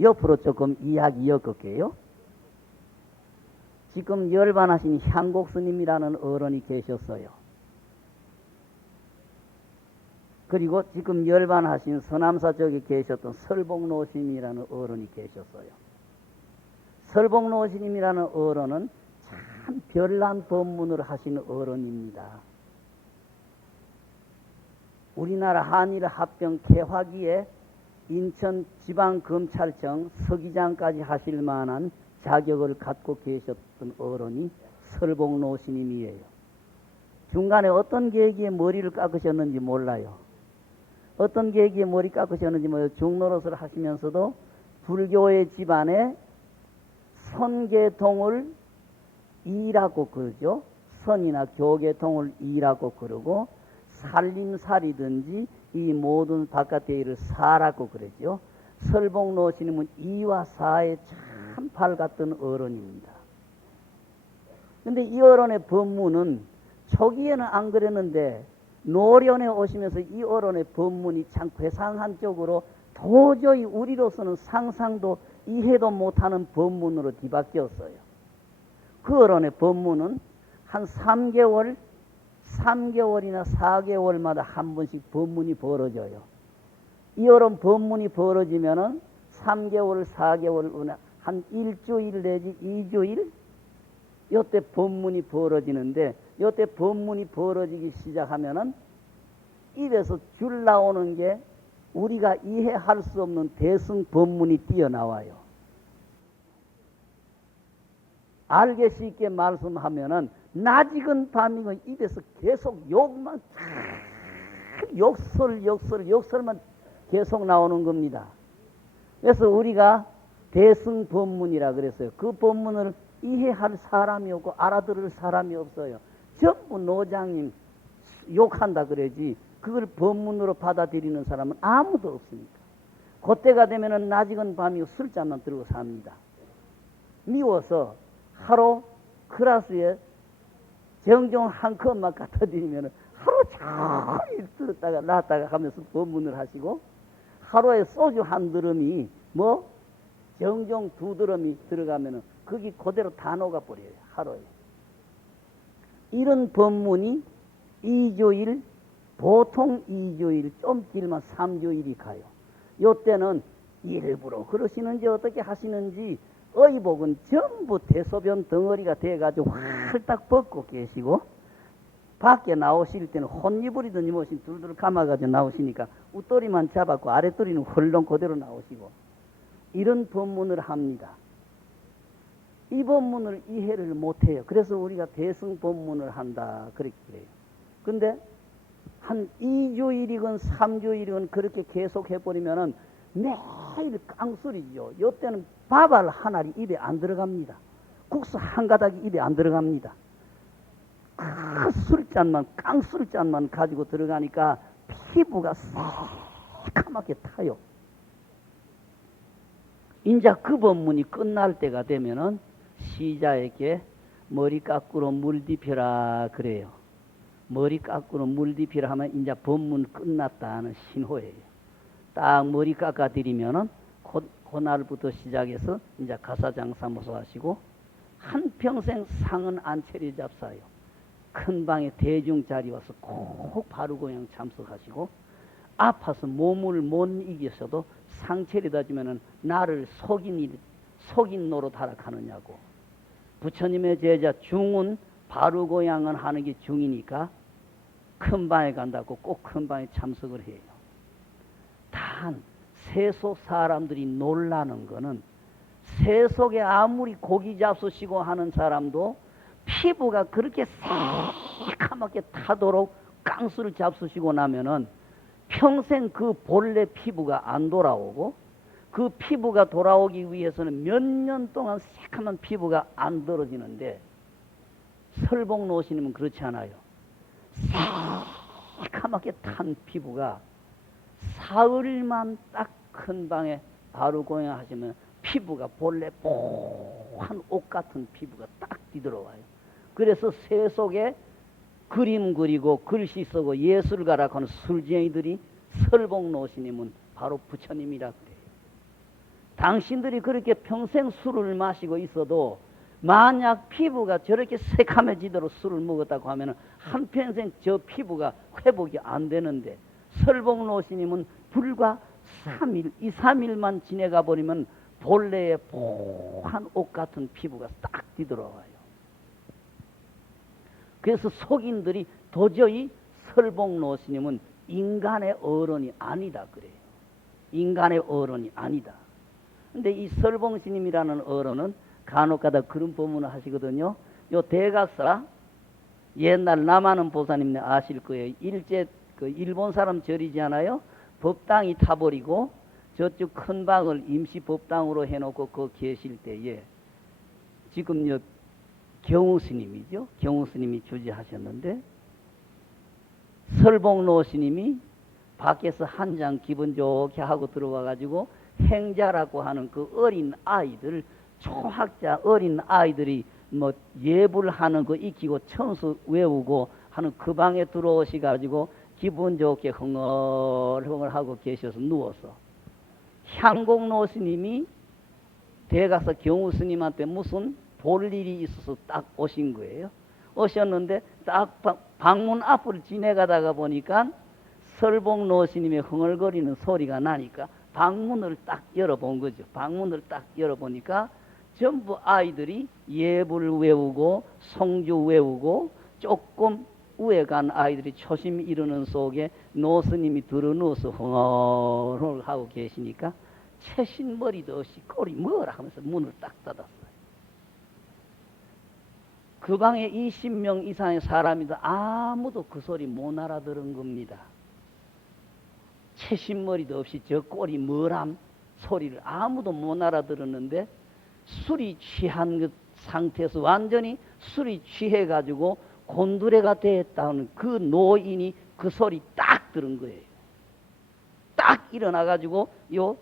옆으로 조금 이야기 엮을게요. 지금 열반하신 향곡스님이라는 어른이 계셨어요. 그리고 지금 열반하신 서남사 쪽에 계셨던 설복노스님이라는 어른이 계셨어요. 설복노스님이라는 어른은 참 별난 법문을 하시는 어른입니다. 우리나라 한일합병 개화기에 인천지방검찰청 서기장까지 하실 만한 자격을 갖고 계셨던 어른이 설복노스님이에요. 중간에 어떤 계기에 머리를 깎으셨는지 몰라요. 어떤 계기에 머리 깎으셨는지 몰라요. 중노릇을 하시면서도 불교의 집안에 선계통을 이라고 그러죠. 선이나 교계통을 이라고 그러고 살림살이든지 이 모든 바깥의 일을 사라고 그러죠. 설복노스님은 이와 사에 참 밝았던 어른입니다. 근데 이 어른의 법문은 초기에는 안 그랬는데 노련에 오시면서 이 어른의 법문이 참 괴상한 쪽으로 도저히 우리로서는 상상도 이해도 못하는 법문으로 뒤바뀌었어요. 그 어른의 법문은 한 3개월이나 4개월마다 한 번씩 법문이 벌어져요. 이 어른 법문이 벌어지면은 3개월, 4개월, 한 일주일 내지 2주일 요때 법문이 벌어지는데 요때 법문이 벌어지기 시작하면은 입에서 줄 나오는 게 우리가 이해할 수 없는 대승 법문이 뛰어나와요. 알기 쉽게 말씀하면은 낮이건 밤이건 입에서 계속 욕만 욕설만 계속 나오는 겁니다. 그래서 우리가 대승 법문이라 그랬어요. 그 법문을 이해할 사람이 없고 알아들을 사람이 없어요. 전부 노장님 욕한다 그러지 그걸 법문으로 받아들이는 사람은 아무도 없습니다. 그때가 되면은 낮이건 밤이건 술잔만 들고 삽니다. 미워서 하루 클라스에 정종 한 컵만 갖다 드리면은 하루 종일 들었다가 놨다가 하면서 법문을 하시고 하루에 소주 한 드럼이 정종 2드럼이 들어가면은 거기 그대로 다 녹아버려요. 하루에. 이런 법문이 2주일, 보통 2주일, 좀 길면 3주일이 가요. 요때는 일부러 그러시는지 어떻게 하시는지 의복은 전부 대소변 덩어리가 돼가지고 활딱 벗고 계시고 밖에 나오실 때는 혼이불이든지 무엇이 둘둘 감아가지고 나오시니까 웃도리만 잡았고 아랫도리는 헐렁 그대로 나오시고 이런 법문을 합니다. 이 법문을 이해를 못해요. 그래서 우리가 대승 법문을 한다 그렇게 그래요. 근데 한 2주일이건 3주일이건 그렇게 계속 해버리면은 매일 깡술이죠. 요때는 밥알 하나리 입에 안 들어갑니다. 국수 한 가닥이 입에 안 들어갑니다. 술잔만 깡술잔만 가지고 들어가니까 피부가 새카맣게 타요. 인자 그 법문이 끝날 때가 되면은 시자에게 머리 깎으로 물 디펴라 그래요. 머리 깎으로 물 디펴라 하면 인자 법문 끝났다는 신호예요. 딱 머리 깎아 드리면은 그날부터 시작해서 이제 가사장사모소 하시고 한평생 상은 안 차려 잡사요. 큰 방에 대중 자리 와서 꼭 바르고 그냥 참석하시고 아파서 몸을 못 이기셔도 상처리다 주면은 나를 속인 노릇 하라 하느냐고. 부처님의 제자 중은 바르고양은 하는 게 중이니까 큰 방에 간다고 꼭 큰 방에 참석을 해요. 단 세속 사람들이 놀라는 거는 세속에 아무리 고기 잡수시고 하는 사람도 피부가 그렇게 새카맣게 타도록 깡수를 잡수시고 나면은 평생 그 본래 피부가 안 돌아오고 그 피부가 돌아오기 위해서는 몇 년 동안 새카만 피부가 안 떨어지는데 설복노스님은 그렇지 않아요. 새카맣게 탄 피부가 사흘만 딱 큰 방에 바로 공양하시면 피부가 본래 뽀한 옷 같은 피부가 딱 뒤들어와요. 그래서 세속에 그림 그리고 글씨 쓰고 예술가라고 하는 술쟁이들이 설복노스님은 바로 부처님이라 그래요. 당신들이 그렇게 평생 술을 마시고 있어도 만약 피부가 저렇게 새카매지도록 술을 먹었다고 하면 한평생 저 피부가 회복이 안 되는데, 설봉노스님은 불과 3일, 2, 3일만 지내가 버리면 본래의 보한 옷 같은 피부가 딱 뒤돌아와요. 그래서 속인들이 도저히 설봉노스님은 인간의 어른이 아니다 그래요. 인간의 어른이 아니다. 근데 이 설봉스님이라는 어른은 간혹가다 그런 법문을 하시거든요. 요 대각사, 옛날 남한은 보사님 아실 거예요. 일제 그 일본 사람 절이지 않아요? 법당이 타버리고 저쪽 큰 방을 임시 법당으로 해놓고 그 계실 때에 지금 요 경우스님이죠. 경우스님이 주지하셨는데, 설봉노 스님이 밖에서 한 장 기분 좋게 하고 들어와 가지고 행자라고 하는 그 어린 아이들, 초학자 어린 아이들이 뭐 예불 하는 거 익히고 천수 외우고 하는 그 방에 들어오시 가지고 기분 좋게 흥얼흥얼 하고 계셔서 누워서, 향곡노 스님이 대가서 경우 스님한테 무슨 볼 일이 있어서 딱 오신 거예요. 오셨는데 딱 방문 앞을 지나가다가 보니까 설봉노 스님의 흥얼거리는 소리가 나니까 방문을 딱 열어본 거죠. 방문을 딱 열어보니까 전부 아이들이 예불 외우고 성주 외우고 조금 우에 간 아이들이 초심 이루는 속에 노스님이 들어누워서 흥얼흥얼 하고 계시니까 채신머리도 없이 꼴이 뭐라 하면서 문을 딱 닫았어요. 그 방에 20명 이상의 사람이도 아무도 그 소리 못 알아들은 겁니다. 채신머리도 없이 저 꼴이 뭐람 소리를 아무도 못 알아들었는데, 술이 취한 그 상태에서 완전히 술이 취해가지고 곤두레가 됐다는 그 노인이 그 소리 딱 들은 거예요. 딱 일어나가지고 요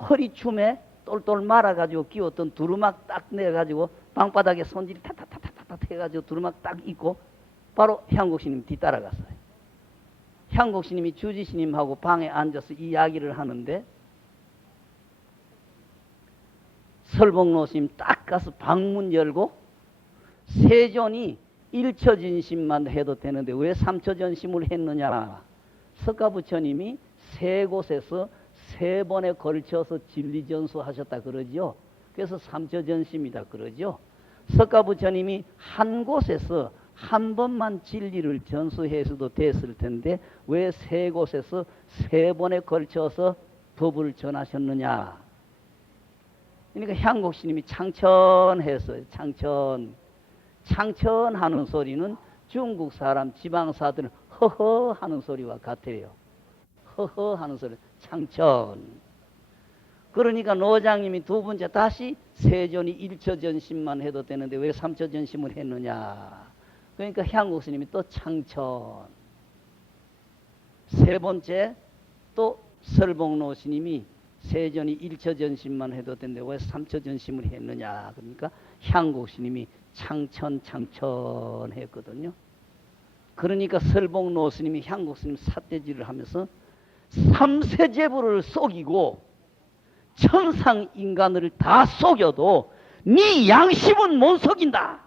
허리춤에 똘똘 말아가지고 끼웠던 두루막 딱 내가지고 방바닥에 손질이 탁탁탁탁탁 해가지고 두루막 딱 입고 바로 향곡스님 뒤따라갔어요. 향곡스님이 주지스님하고 방에 앉아서 이야기를 하는데, 설봉노스님 딱 가서 방문 열고 세존이 1초 전심만 해도 되는데 왜 3초 전심을 했느냐. 석가부처님이 세 곳에서 세 번에 걸쳐서 진리전수 하셨다 그러죠. 그래서 3초 전심이다 그러죠. 석가부처님이 한 곳에서 한 번만 진리를 전수해서도 됐을 텐데 왜 세 곳에서 세 번에 걸쳐서 법을 전하셨느냐. 그러니까 향곡스님이 창천했어요. 창천하는 소리는 중국 사람 지방사들은 허허 하는 소리와 같아요. 허허 하는 소리, 창천. 그러니까 노장님이 두 번째 다시 세존이 1초 전심만 해도 되는데 왜 3초 전심을 했느냐. 그러니까 향곡스님이 또 창천. 세 번째 또 설봉노 스님이 세존이 1초 전심만 해도 되는데 왜 3초 전심을 했느냐. 그러니까 향곡스님이 창천 했거든요. 그러니까 설봉노 스님이 향곡스님 삿대질을 하면서 삼세제부를 속이고 천상 인간을 다 속여도 네 양심은 못 속인다.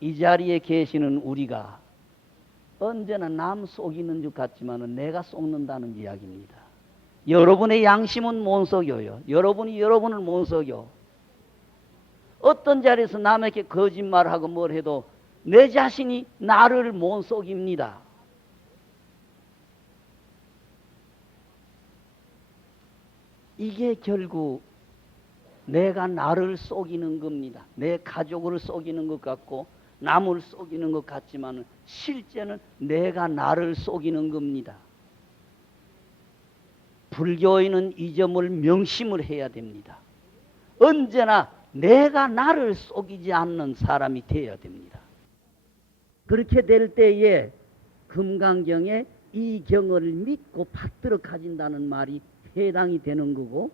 이 자리에 계시는 우리가 언제나 남 속이는 것 같지만 내가 속는다는 이야기입니다. 여러분의 양심은 못 속여요. 여러분이 여러분을 못 속여. 어떤 자리에서 남에게 거짓말하고 뭘 해도 내 자신이 나를 못 속입니다. 이게 결국 내가 나를 속이는 겁니다. 내 가족을 속이는 것 같고 남을 속이는 것 같지만 실제는 내가 나를 속이는 겁니다. 불교인은 이 점을 명심을 해야 됩니다. 언제나 내가 나를 속이지 않는 사람이 되어야 됩니다. 그렇게 될 때에 금강경에 이 경을 믿고 받들어 가진다는 말이 해당이 되는 거고,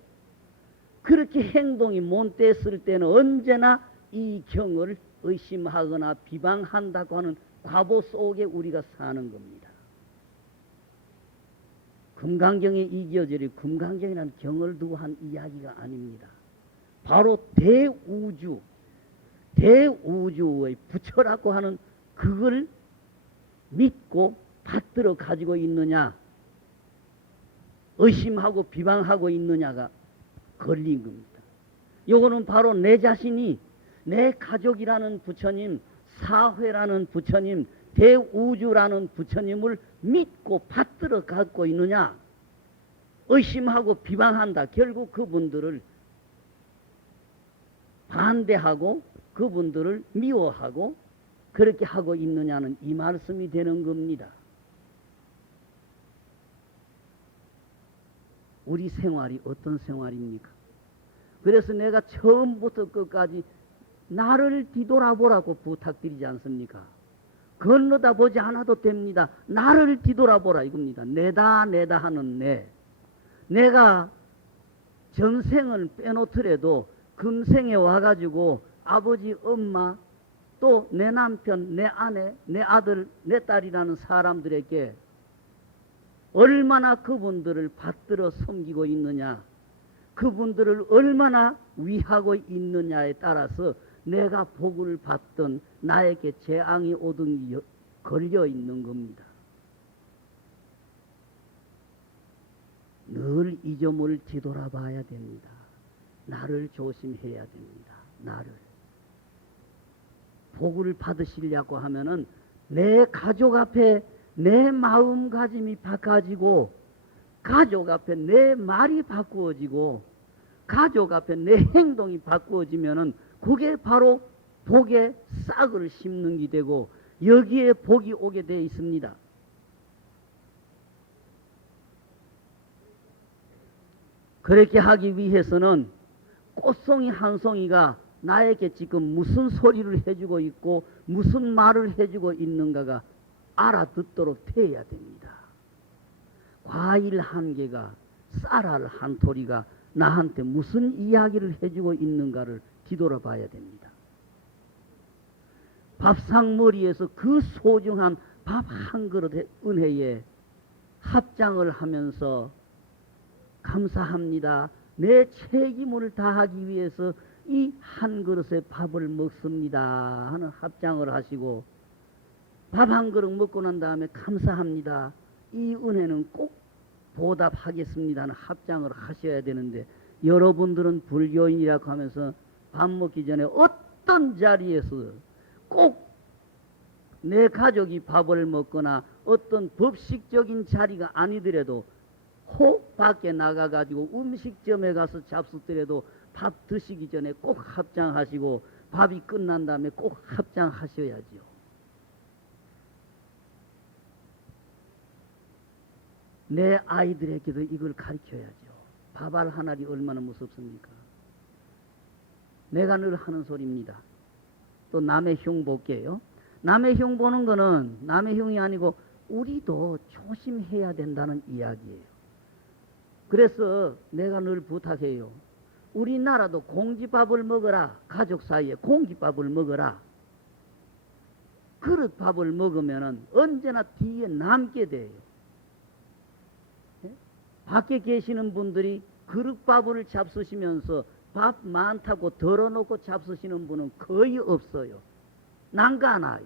그렇게 행동이 못됐을 때는 언제나 이 경을 의심하거나 비방한다고 하는 과보 속에 우리가 사는 겁니다. 금강경에 이겨절이 금강경이라는 경을 두고 한 이야기가 아닙니다. 바로 대우주의 부처라고 하는 그걸 믿고 받들어 가지고 있느냐, 의심하고 비방하고 있느냐가 걸린 겁니다. 요거는 바로 내 자신이 내 가족이라는 부처님, 사회라는 부처님, 대우주라는 부처님을 믿고 받들어 갖고 있느냐, 의심하고 비방한다. 결국 그분들을 반대하고 그분들을 미워하고 그렇게 하고 있느냐는 이 말씀이 되는 겁니다. 우리 생활이 어떤 생활입니까? 그래서 내가 처음부터 끝까지 나를 뒤돌아보라고 부탁드리지 않습니까? 건너다 보지 않아도 됩니다. 나를 뒤돌아보라 이겁니다. 내다 하는 내. 내가 전생을 빼놓더라도 금생에 와가지고 아버지, 엄마, 또 내 남편, 내 아내, 내 아들, 내 딸이라는 사람들에게 얼마나 그분들을 받들어 섬기고 있느냐, 그분들을 얼마나 위하고 있느냐에 따라서 내가 복을 받던 나에게 재앙이 오든 걸려 있는 겁니다. 늘 이 점을 뒤돌아봐야 됩니다. 나를 조심해야 됩니다. 나를. 복을 받으시려고 하면은 내 가족 앞에 내 마음가짐이 바꿔지고, 가족 앞에 내 말이 바꾸어지고, 가족 앞에 내 행동이 바꾸어지면은 그게 바로 복의 싹을 심는 게 되고 여기에 복이 오게 되어 있습니다. 그렇게 하기 위해서는 꽃송이 한 송이가 나에게 지금 무슨 소리를 해주고 있고 무슨 말을 해주고 있는가가 알아듣도록 되어야 됩니다. 과일 한 개가, 쌀알 한 토리가 나한테 무슨 이야기를 해주고 있는가를 뒤돌아봐야 됩니다. 밥상머리에서 그 소중한 밥 한 그릇의 은혜에 합장을 하면서 감사합니다. 내 책임을 다하기 위해서 이 한 그릇의 밥을 먹습니다 하는 합장을 하시고, 밥 한 그릇 먹고 난 다음에 감사합니다, 이 은혜는 꼭 보답하겠습니다 하는 합장을 하셔야 되는데, 여러분들은 불교인이라고 하면서 밥 먹기 전에 어떤 자리에서 꼭 내 가족이 밥을 먹거나 어떤 법식적인 자리가 아니더라도 혹 밖에 나가가지고 음식점에 가서 잡수더라도 밥 드시기 전에 꼭 합장하시고 밥이 끝난 다음에 꼭 합장하셔야지요. 내 아이들에게도 이걸 가르쳐야죠. 밥알 한 알이 얼마나 무섭습니까? 내가 늘 하는 소리입니다. 또 남의 흉 볼게요. 남의 흉 보는 거는 남의 흉이 아니고 우리도 조심해야 된다는 이야기예요. 그래서 내가 늘 부탁해요. 우리나라도 공깃밥을 먹어라. 가족 사이에 공깃밥을 먹어라. 그릇밥을 먹으면 언제나 뒤에 남게 돼요. 밖에 계시는 분들이 그릇밥을 잡수시면서 밥 많다고 덜어놓고 잡수시는 분은 거의 없어요. 난가나요.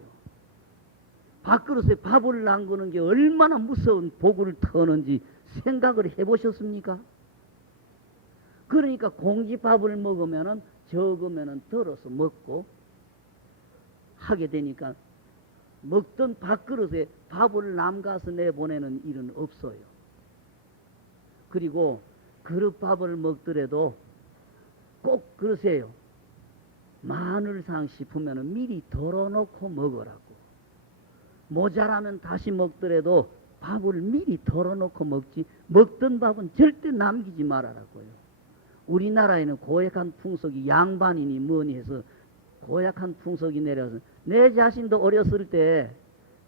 밥그릇에 밥을 남기는 게 얼마나 무서운 복을 터는지 생각을 해보셨습니까? 그러니까 공깃밥을 먹으면은 적으면은 덜어서 먹고 하게 되니까 먹던 밥그릇에 밥을 남가서 내보내는 일은 없어요. 그리고 그릇밥을 먹더라도 꼭 그러세요. 마늘상 싶으면 미리 덜어놓고 먹으라고. 모자라면 다시 먹더라도 밥을 미리 덜어놓고 먹지, 먹던 밥은 절대 남기지 말아라고요. 우리나라에는 고약한 풍속이, 양반이니 뭐니 해서 고약한 풍속이 내려서 내 자신도 어렸을 때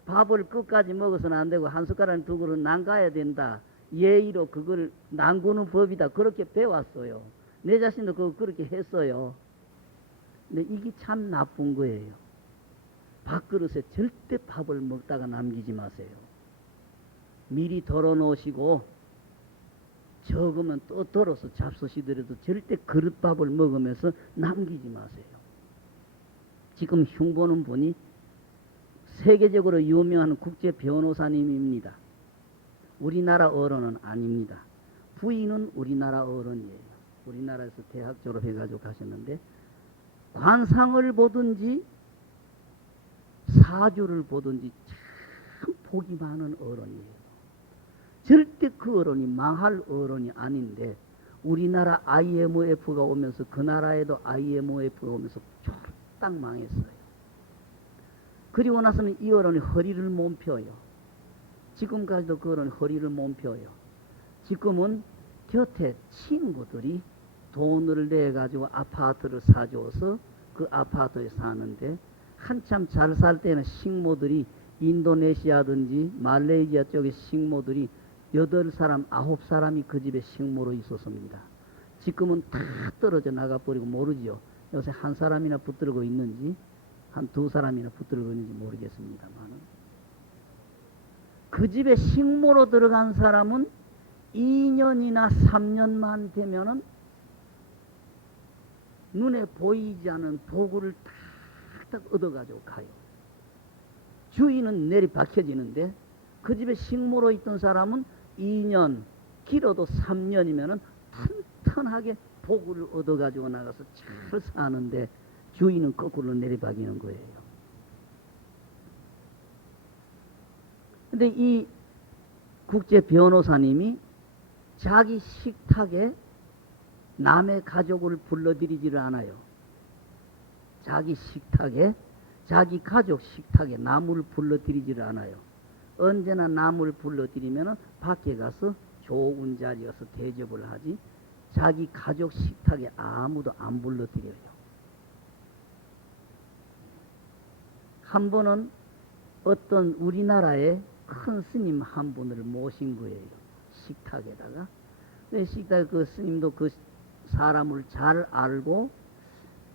밥을 끝까지 먹어서는 안 되고 한 숟가락 두 그릇 남가야 된다, 예의로 그걸 남구는 법이다, 그렇게 배웠어요. 내 자신도 그렇게 했어요. 근데 이게 참 나쁜 거예요. 밥그릇에 절대 밥을 먹다가 남기지 마세요. 미리 덜어 놓으시고 적으면 또 덜어서 잡수시더라도 절대 그릇밥을 먹으면서 남기지 마세요. 지금 흉보는 분이 세계적으로 유명한 국제 변호사님입니다. 우리나라 어른은 아닙니다. 부인은 우리나라 어른이에요. 우리나라에서 대학 졸업해가지고 가셨는데 관상을 보든지 사주를 보든지 참 복이 많은 어른이에요. 절대 그 어른이 망할 어른이 아닌데 우리나라 IMF가 오면서 그 나라에도 IMF가 오면서 쫄딱 망했어요. 그리고 나서는 이 어른이 허리를 못 펴요. 지금까지도 그 어른이 허리를 못 펴요. 지금은 곁에 친구들이 돈을 내가지고 아파트를 사줘서 그 아파트에 사는데 한참 잘 살 때는 식모들이 인도네시아든지 말레이시아 쪽의 식모들이 8사람, 9사람이 그 집에 식모로 있었습니다. 지금은 다 떨어져 나가버리고 모르지요. 요새 한 사람이나 붙들고 있는지 한 2사람이나 붙들고 있는지 모르겠습니다만 그 집에 식모로 들어간 사람은 2년이나 3년만 되면은 눈에 보이지 않는 도구를 탁탁 얻어가지고 가요. 주인은 내리 박혀지는데 그 집에 식모로 있던 사람은 2년, 길어도 3년이면은 튼튼하게 도구를 얻어가지고 나가서 잘 사는데 주인은 거꾸로 내리박이는 거예요. 근데 이 국제 변호사님이 자기 식탁에 남의 가족을 불러들이지를 않아요. 자기 식탁에, 자기 가족 식탁에 남을 불러들이지를 않아요. 언제나 남을 불러들이면 밖에 가서 좋은 자리에 가서 대접을 하지 자기 가족 식탁에 아무도 안 불러들여요. 한 번은 어떤 우리나라의 큰 스님 한 분을 모신 거예요. 식탁에다가. 식탁에 그 스님도 그 사람을 잘 알고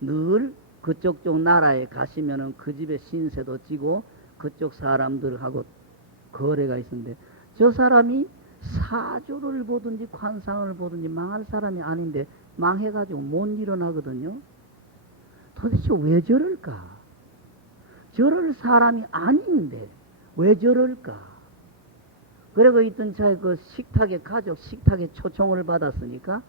늘 그쪽 나라에 가시면은 그 집에 신세도 지고 그쪽 사람들하고 거래가 있었는데 저 사람이 사주를 보든지 관상을 보든지 망할 사람이 아닌데 망해가지고 못 일어나거든요. 도대체 왜 저럴까? 저럴 사람이 아닌데 왜 저럴까? 그리고 있던 차에 그 식탁에 가족 식탁에 초청을 받았으니까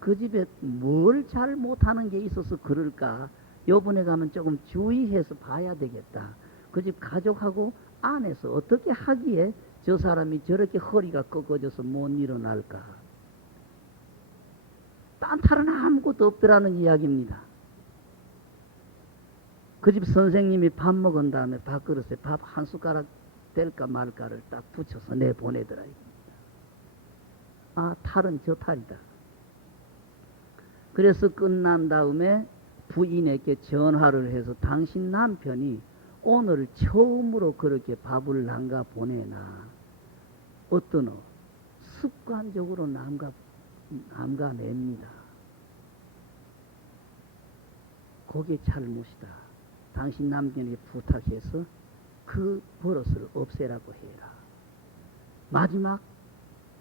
그 집에 뭘 잘 못하는 게 있어서 그럴까? 요번에 가면 조금 주의해서 봐야 되겠다. 그 집 가족하고 안에서 어떻게 하기에 저 사람이 저렇게 허리가 꺾어져서 못 일어날까? 딴 탈은 아무것도 없더라는 이야기입니다. 그 집 선생님이 밥 먹은 다음에 밥그릇에 밥 한 숟가락 될까 말까를 딱 붙여서 내보내더라. 아, 탈은 저 탈이다. 그래서 끝난 다음에 부인에게 전화를 해서 당신 남편이 오늘 처음으로 그렇게 밥을 남가 보내나 어떠노? 습관적으로 남가냅니다. 그게 잘못이다. 당신 남편에게 부탁해서 그 버릇을 없애라고 해라. 마지막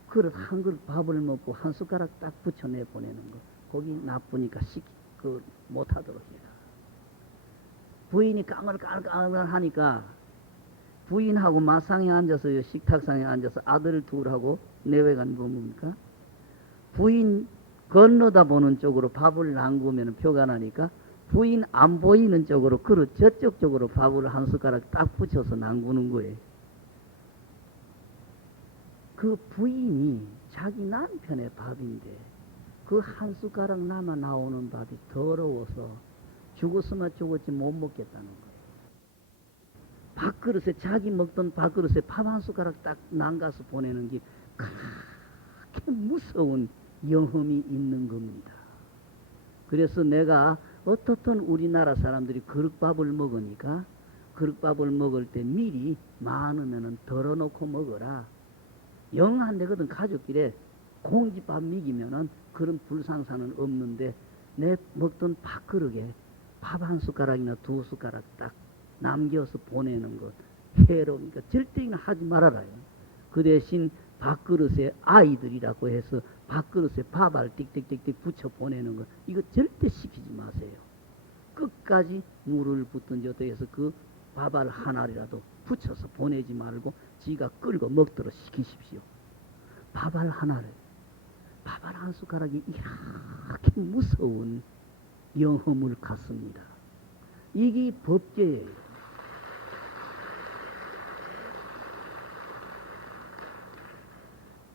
그릇 한 그릇 밥을 먹고 한 숟가락 딱 붙여내 보내는 거 거기 나쁘니까 못하도록 해라. 부인이 까물까물 하니까 부인하고 마상에 앉아서 식탁상에 앉아서 아들 둘하고 내외간 뭡니까? 부인 건너다 보는 쪽으로 밥을 남구면 표가 나니까 부인 안 보이는 쪽으로 그릇 저쪽 쪽으로 밥을 한 숟가락 딱 붙여서 남구는 거예요. 그 부인이 자기 남편의 밥인데 그 한 숟가락 남아 나오는 밥이 더러워서 죽었으면 죽었지 못 먹겠다는 거예요. 밥그릇에 자기 먹던 밥그릇에 밥 한 숟가락 딱 남가서 보내는 게 그렇게 무서운 영험이 있는 겁니다. 그래서 내가 어떻든 우리나라 사람들이 그릇밥을 먹으니까 그릇밥을 먹을 때 미리 많으면 덜어놓고 먹어라. 영 안 되거든. 가족끼리 공깃밥 먹이면은 그런 불상사는 없는데 내 먹던 밥그릇에 밥 한 숟가락이나 2숟가락 딱 남겨서 보내는 것 해로우니까 절대 하지 말아라요. 그 대신 밥그릇에 아이들이라고 해서 밥그릇에 밥알 띡띡띡띡 붙여 보내는 거, 이거 절대 시키지 마세요. 끝까지 물을 붓든지 어떻게 해서 그 밥알 하나라도 붙여서 보내지 말고 지가 끌고 먹도록 시키십시오. 밥알 하나를, 밥알 한 숟가락이 이렇게 무서운 영험을 갖습니다. 이게 법계예요.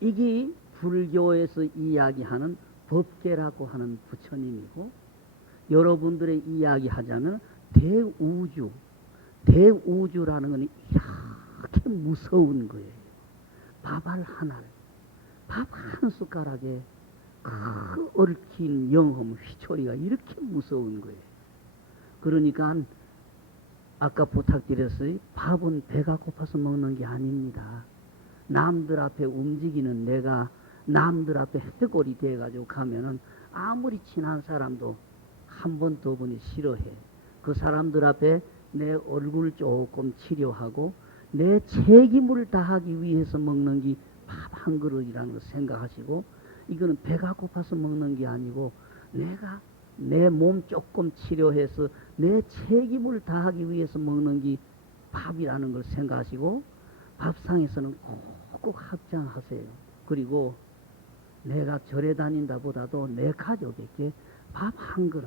이게 불교에서 이야기하는 법계라고 하는 부처님이고, 여러분들의 이야기하자면 대우주라는 건 이렇게 무서운 거예요. 밥알 하나를, 밥 한 숟가락에 그 얽힌 영험 휘초리가 이렇게 무서운 거예요. 그러니까 아까 부탁드렸어요. 밥은 배가 고파서 먹는 게 아닙니다. 남들 앞에 움직이는 내가 남들 앞에 해골이 돼가지고 가면은 아무리 친한 사람도 한 번, 두 번이 싫어해. 그 사람들 앞에 내 얼굴 조금 치료하고 내 책임을 다하기 위해서 먹는 게 밥 한 그릇이라는 걸 생각하시고, 이거는 배가 고파서 먹는 게 아니고 내가 내 몸 조금 치료해서 내 책임을 다하기 위해서 먹는 게 밥이라는 걸 생각하시고 밥상에서는 꼭 합장하세요. 그리고 내가 절에 다닌다 보다도 내 가족에게 밥 한 그릇,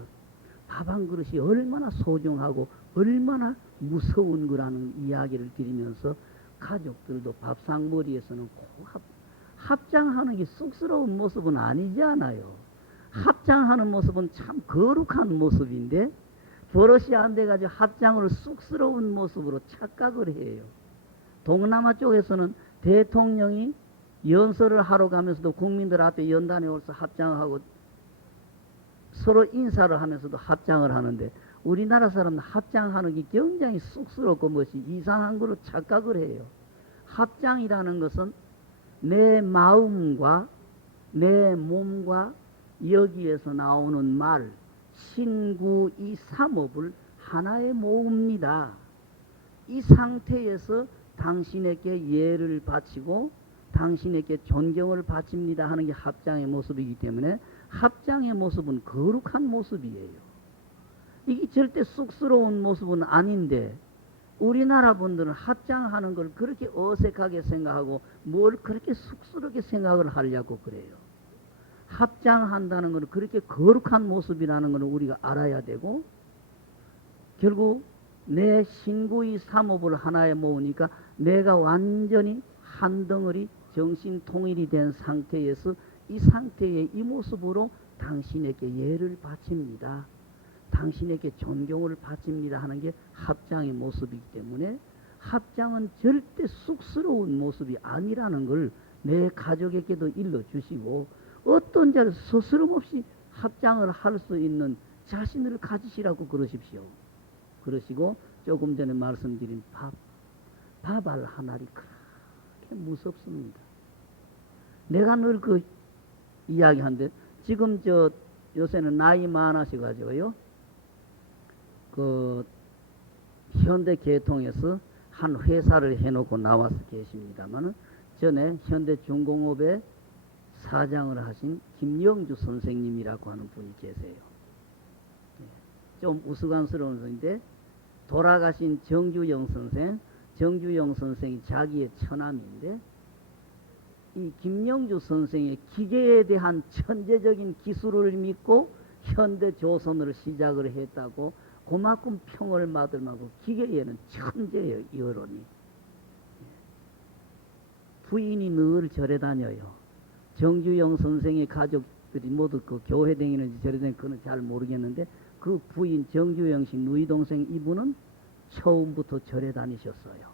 밥 한 그릇이 얼마나 소중하고 얼마나 무서운 거라는 이야기를 드리면서, 가족들도 밥상머리에서는 꼭 합장하는 게 쑥스러운 모습은 아니잖아요. 합장하는 모습은 참 거룩한 모습인데 버릇이 안 돼가지고 합장을 쑥스러운 모습으로 착각을 해요. 동남아 쪽에서는 대통령이 연설을 하러 가면서도 국민들 앞에 연단에 올서 합장하고 서로 인사를 하면서도 합장을 하는데, 우리나라 사람은 합장하는 게 굉장히 쑥스럽고 무엇이 이상한 거로 착각을 해요. 합장이라는 것은 내 마음과 내 몸과 여기에서 나오는 말, 신구 이 삼업을 하나에 모읍니다. 이 상태에서 당신에게 예를 바치고 당신에게 존경을 바칩니다 하는 게 합장의 모습이기 때문에 합장의 모습은 거룩한 모습이에요. 이게 절대 쑥스러운 모습은 아닌데, 우리나라 분들은 합장하는 걸 그렇게 어색하게 생각하고 뭘 그렇게 쑥스럽게 생각을 하려고 그래요. 합장한다는 것은 그렇게 거룩한 모습이라는 것을 우리가 알아야 되고, 결국 내 신구의 삼업을 하나에 모으니까 내가 완전히 한 덩어리 정신통일이 된 상태에서 이 상태의 이 모습으로 당신에게 예를 바칩니다. 당신에게 존경을 바칩니다 하는 게 합장의 모습이기 때문에, 합장은 절대 쑥스러운 모습이 아니라는 걸 내 가족에게도 일러주시고, 어떤 자를 스스럼 없이 합장을 할 수 있는 자신을 가지시라고 그러십시오. 그러시고 조금 전에 말씀드린 밥알 하나리 그렇게 무섭습니다. 내가 늘 그 이야기한데, 지금 요새는 나이 많으셔가지고요, 그 현대계통에서 한 회사를 해놓고 나와서 계십니다만, 전에 현대중공업의 사장을 하신 김영주 선생님이라고 하는 분이 계세요. 좀 우스꽝스러운 분인데, 돌아가신 정주영 선생이 자기의 처남인데, 이 김영주 선생의 기계에 대한 천재적인 기술을 믿고 현대조선을 시작을 했다고 그만큼 평을 받을 만큼 기계에는 천재예요, 여론이. 부인이 늘 절에 다녀요. 정주영 선생의 가족들이 모두 그 교회 다니는지 절에 다니는지 그건 잘 모르겠는데, 그 부인 정주영 씨 누이 동생 이분은 처음부터 절에 다니셨어요.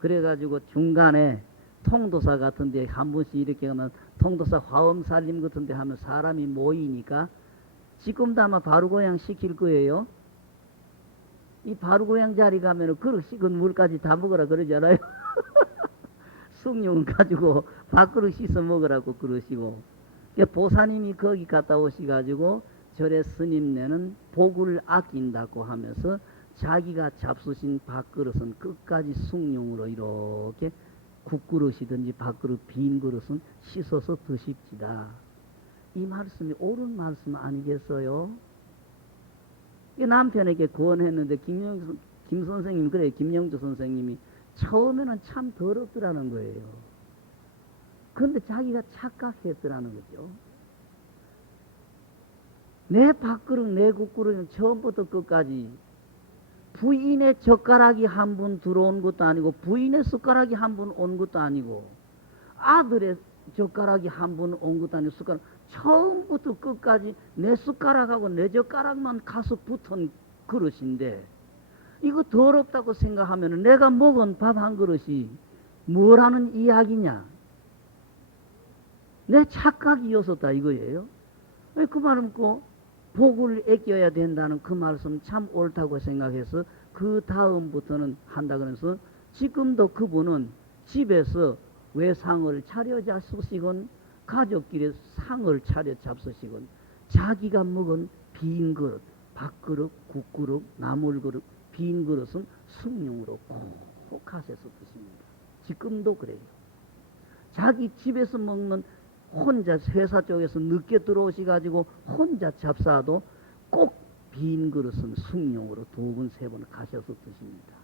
그래가지고 중간에 통도사 같은데 한 번씩 이렇게 하면 통도사 화엄살림 같은데 하면 사람이 모이니까, 지금도 아마 바루고향 시킬 거예요. 이 바루고향 자리 가면은 그릇 씻은 물까지 다 먹으라 그러잖아요. 숭늉 가지고 밥그릇 씻어 먹으라고 그러시고, 보사님이 거기 갔다 오시가지고 절에 스님네는 복을 아낀다고 하면서 자기가 잡수신 밥그릇은 끝까지 숭늉으로 이렇게 국그릇이든지 밥그릇 빈 그릇은 씻어서 드십시다. 이 말씀이 옳은 말씀 아니겠어요? 이 남편에게 구원했는데 김 선생님, 그래, 김영주 선생님이 처음에는 참 더럽더라는 거예요. 그런데 자기가 착각했더라는 거죠. 내 밥그릇, 내 국그릇은 처음부터 끝까지 부인의 젓가락이 한 분 들어온 것도 아니고, 부인의 숟가락이 한 분 온 것도 아니고, 아들의 젓가락이 한 분 온 것도 아니고, 숟가락 처음부터 끝까지 내 숟가락하고 내 젓가락만 가서 붙은 그릇인데, 이거 더럽다고 생각하면 내가 먹은 밥 한 그릇이 뭐라는 이야기냐? 내 착각이었었다 이거예요. 그 말은 꼭 복을 아껴야 된다는 그 말씀 참 옳다고 생각해서 그 다음부터는 한다 그래서 지금도 그분은 집에서 외상을 차려 잡수시건 가족끼리 상을 차려 잡수시건 자기가 먹은 빈 그릇, 밥그릇, 국그릇, 나물그릇, 빈 그릇은 숭늉으로 꼭 가셔서 드십니다. 지금도 그래요. 자기 집에서 먹는 혼자 회사 쪽에서 늦게 들어오셔가지고 혼자 잡사도 꼭 빈 그릇은 숭늉으로 2번, 3번 가셔서 드십니다.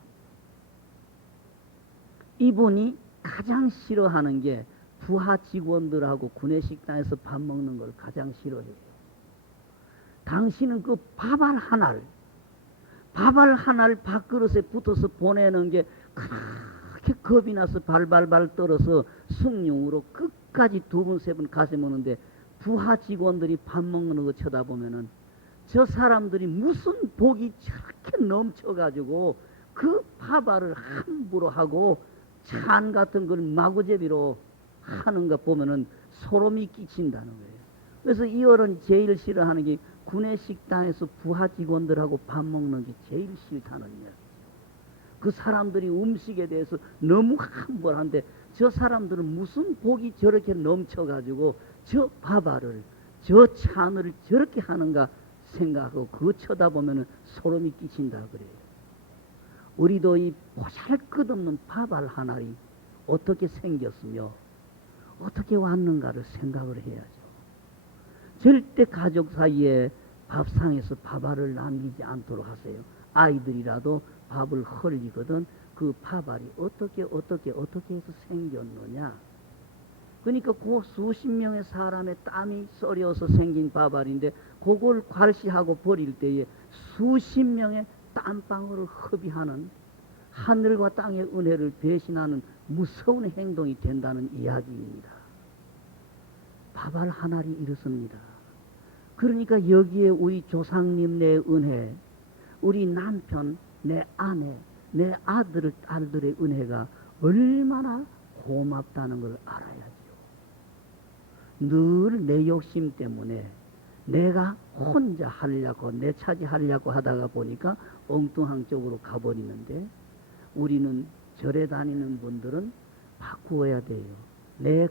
이분이 가장 싫어하는 게 부하 직원들하고 구내식당에서 밥 먹는 걸 가장 싫어해요. 당신은 그 밥알 하나를 밥그릇에 붙어서 보내는 게 그렇게 겁이 나서 발발발 떨어서 숭늉으로 끝까지 2번, 3번 가서 먹는데 부하 직원들이 밥 먹는 거 쳐다보면은 저 사람들이 무슨 복이 저렇게 넘쳐가지고 그 밥알을 함부로 하고 찬 같은 걸 마구제비로 하는가 보면은 소름이 끼친다는 거예요. 그래서 이 어른이 제일 싫어하는 게 구내식당에서 부하 직원들하고 밥 먹는 게 제일 싫다는 이야기죠. 그 사람들이 음식에 대해서 너무 함벌한데 저 사람들은 무슨 복이 저렇게 넘쳐가지고 저 밥알을, 저 찬을 저렇게 하는가 생각하고 그거 쳐다보면 소름이 끼친다 그래요. 우리도 이 보잘것없는 밥알 하나이 어떻게 생겼으며 어떻게 왔는가를 생각을 해야죠. 절대 가족 사이에 밥상에서 밥알을 남기지 않도록 하세요. 아이들이라도 밥을 흘리거든 그 밥알이 어떻게 해서 생겼느냐. 그러니까 그 수십 명의 사람의 땀이 썰여서 생긴 밥알인데 그걸 괄시하고 버릴 때에 수십 명의 땀방울을 허비하는 하늘과 땅의 은혜를 배신하는 무서운 행동이 된다는 이야기입니다. 밥알 하나리 이렇습니다. 그러니까 여기에 우리 조상님 내 은혜, 우리 남편, 내 아내, 내 딸들의 은혜가 얼마나 고맙다는 걸 알아야지요. 늘 내 욕심 때문에 내가 혼자 하려고 내 차지하려고 하다가 보니까 엉뚱한 쪽으로 가버리는데 우리는 절에 다니는 분들은 바꾸어야 돼요. 내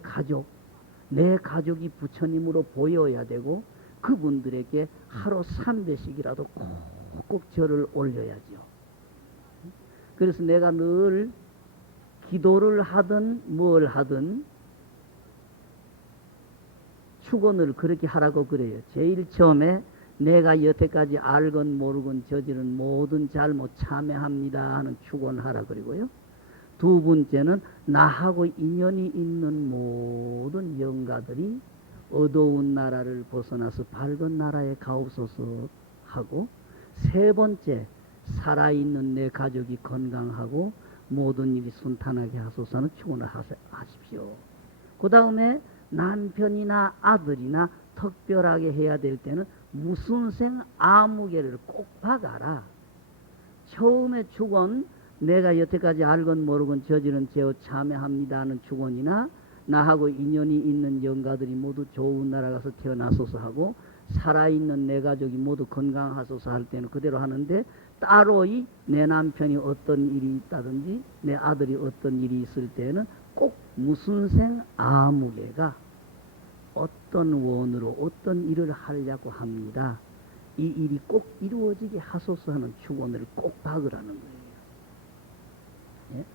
가족이 부처님으로 보여야 되고 그분들에게 하루 3배씩이라도 꼭 절을 올려야죠. 그래서 내가 늘 기도를 하든 뭘 하든 축원을 그렇게 하라고 그래요. 제일 처음에 내가 여태까지 알건 모르건 저지른 모든 잘못 참회합니다 하는 축원하라 그리고요. 2번째는 나하고 인연이 있는 모든 영가들이 어두운 나라를 벗어나서 밝은 나라에 가옵소서 하고 3번째 살아있는 내 가족이 건강하고 모든 일이 순탄하게 하소서는 축원을 하십시오. 그 다음에 남편이나 아들이나 특별하게 해야 될 때는 무슨생 아무개를 꼭 박아라. 처음에 축원 내가 여태까지 알건 모르건 저지른 죄を 참회합니다 하는 축원이나 나하고 인연이 있는 영가들이 모두 좋은 나라 가서 태어나소서 하고 살아있는 내 가족이 모두 건강하소서 할 때는 그대로 하는데 따로이 내 남편이 어떤 일이 있다든지 내 아들이 어떤 일이 있을 때는 꼭 무슨생 아무개가 어떤 원으로 어떤 일을 하려고 합니다. 이 일이 꼭 이루어지게 하소서 하는 축원을 꼭 박으라는 거예요. 예?